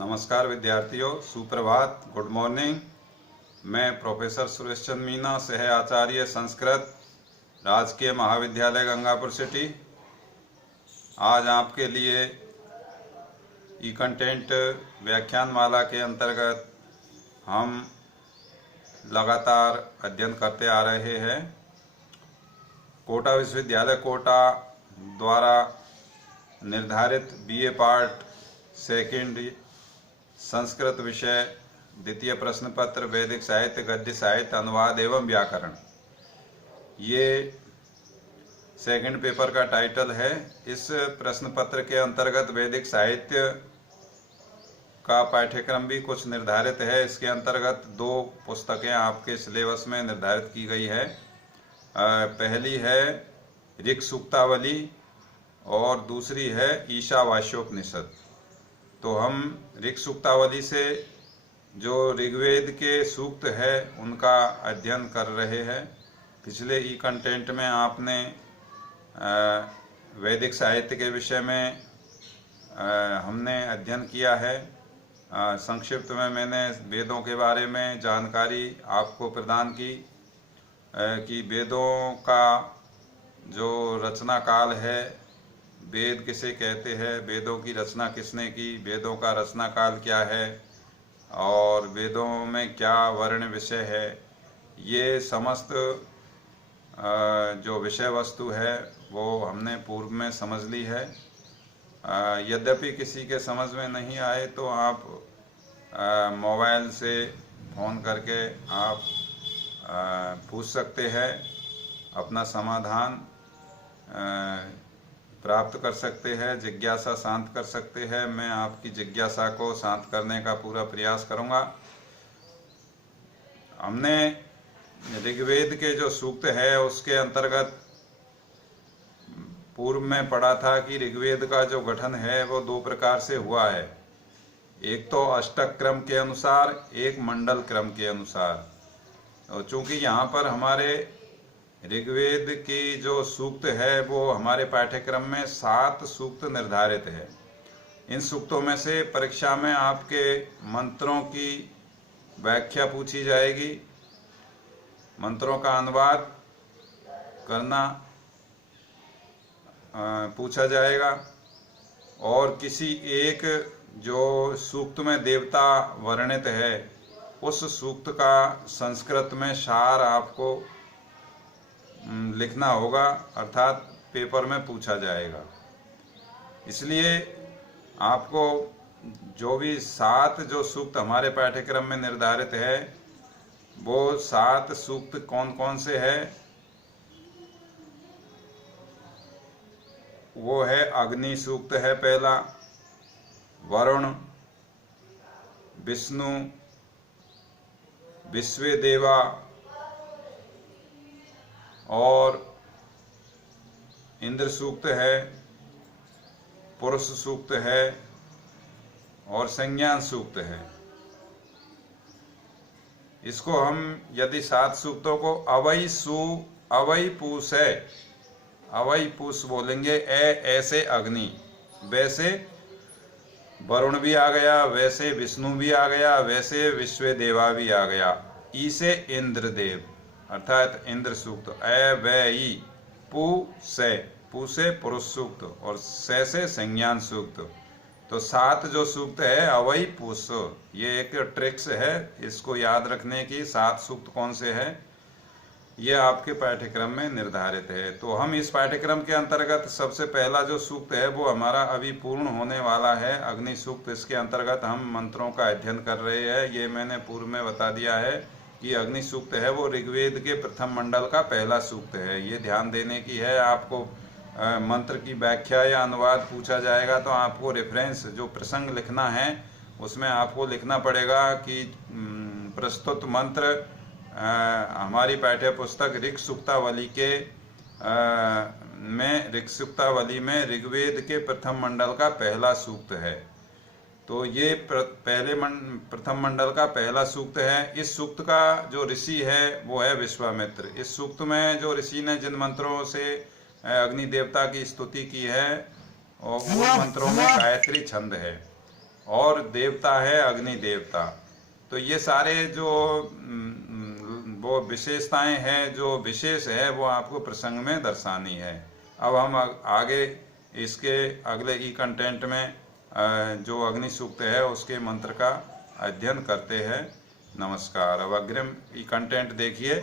नमस्कार विद्यार्थियों, सुप्रभात, गुड मॉर्निंग। मैं प्रोफेसर सुरेश चंद्र मीना, सह आचार्य संस्कृत, राजकीय महाविद्यालय गंगापुर सिटी। आज आपके लिए ई कंटेंट व्याख्यानमाला के अंतर्गत हम लगातार अध्ययन करते आ रहे हैं। कोटा विश्वविद्यालय कोटा द्वारा निर्धारित बीए पार्ट सेकेंड संस्कृत विषय द्वितीय प्रश्न पत्र वैदिक साहित्य, गद्य साहित्य, अनुवाद एवं व्याकरण, ये सेकंड पेपर का टाइटल है। इस प्रश्न पत्र के अंतर्गत वैदिक साहित्य का पाठ्यक्रम भी कुछ निर्धारित है। इसके अंतर्गत 2 पुस्तकें आपके सिलेबस में निर्धारित की गई है। पहली है ऋक् सूक्तावली और दूसरी है ईशावास्योपनिषद। तो हम ऋक् सूक्तावली से जो ऋग्वेद के सूक्त है उनका अध्ययन कर रहे हैं। पिछले ई कंटेंट में आपने वैदिक साहित्य के विषय में हमने अध्ययन किया है। संक्षिप्त में मैंने वेदों के बारे में जानकारी आपको प्रदान की कि वेदों का जो रचना काल है, वेद किसे कहते हैं, वेदों की रचना किसने की, वेदों का रचना काल क्या है और वेदों में क्या वर्ण विषय है, ये समस्त जो विषय वस्तु है वो हमने पूर्व में समझ ली है। यद्यपि किसी के समझ में नहीं आए तो आप मोबाइल से फ़ोन करके आप पूछ सकते हैं, अपना समाधान प्राप्त कर सकते हैं, जिज्ञासा शांत कर सकते हैं। मैं आपकी जिज्ञासा को शांत करने का पूरा प्रयास करूंगा। हमने ऋग्वेद के जो सूक्त है उसके अंतर्गत पूर्व में पढ़ा था कि ऋग्वेद का जो गठन है वो 2 प्रकार से हुआ है। एक तो अष्टक क्रम के अनुसार, एक मंडल क्रम के अनुसार। और चूंकि यहाँ पर हमारे ऋग्वेद की जो सूक्त है वो हमारे पाठ्यक्रम में 7 सूक्त निर्धारित है। इन सूक्तों में से परीक्षा में आपके मंत्रों की व्याख्या पूछी जाएगी, मंत्रों का अनुवाद करना पूछा जाएगा और किसी एक जो सूक्त में देवता वर्णित है उस सूक्त का संस्कृत में सार आपको लिखना होगा, अर्थात पेपर में पूछा जाएगा। इसलिए आपको जो भी 7 जो सूक्त हमारे पाठ्यक्रम में निर्धारित है वो 7 सूक्त कौन कौन से है, वो है अग्नि सूक्त है पहला, वरुण, विष्णु, विश्वेदेवा और इंद्र सूक्त है, पुरुष सूक्त है और संज्ञान सूक्त है। इसको हम यदि 7 सूक्तों को अवई पूस है, अवई पूस बोलेंगे, ऐसे अग्नि, वैसे वरुण भी आ गया, वैसे विष्णु भी आ गया, वैसे विश्वेदेवा भी आ गया, ई से इंद्रदेव अर्थात इंद्र सूक्त, वै पू से पुरुष सूक्त और से संज्ञान सूक्त। तो 7 जो सूक्त है अवई पूस, ये एक ट्रिक्स है इसको याद रखने की। 7 सूक्त कौन से है ये आपके पाठ्यक्रम में निर्धारित है। तो हम इस पाठ्यक्रम के अंतर्गत सबसे पहला जो सूक्त है वो हमारा अभी पूर्ण होने वाला है, अग्नि सूक्त। इसके अंतर्गत हम मंत्रों का अध्ययन कर रहे हैं। ये मैंने पूर्व में बता दिया है कि अग्नि सूक्त है वो ऋग्वेद के प्रथम मंडल का पहला सूक्त है। ये ध्यान देने की है। आपको मंत्र की व्याख्या या अनुवाद पूछा जाएगा तो आपको रेफरेंस जो प्रसंग लिखना है उसमें आपको लिखना पड़ेगा कि प्रस्तुत मंत्र हमारी पाठ्य पुस्तक ऋक् सूक्तावली के ऋक् सूक्तावली में ऋग्वेद के प्रथम मंडल का पहला सूक्त है। तो ये प्रथम मंडल का पहला सूक्त है। इस सूक्त का जो ऋषि है वो है विश्वामित्र। इस सूक्त में जो ऋषि ने जिन मंत्रों से अग्नि देवता की स्तुति की है और उन मंत्रों में गायत्री छंद है और देवता है अग्नि देवता। तो ये सारे जो वो विशेषताएं हैं, जो विशेष है, वो आपको प्रसंग में दर्शानी है। अब हम आगे इसके अगले ई कंटेंट में जो अग्नि सूक्त है उसके मंत्र का अध्ययन करते हैं। नमस्कार। अब अग्रिम ई कंटेंट देखिए।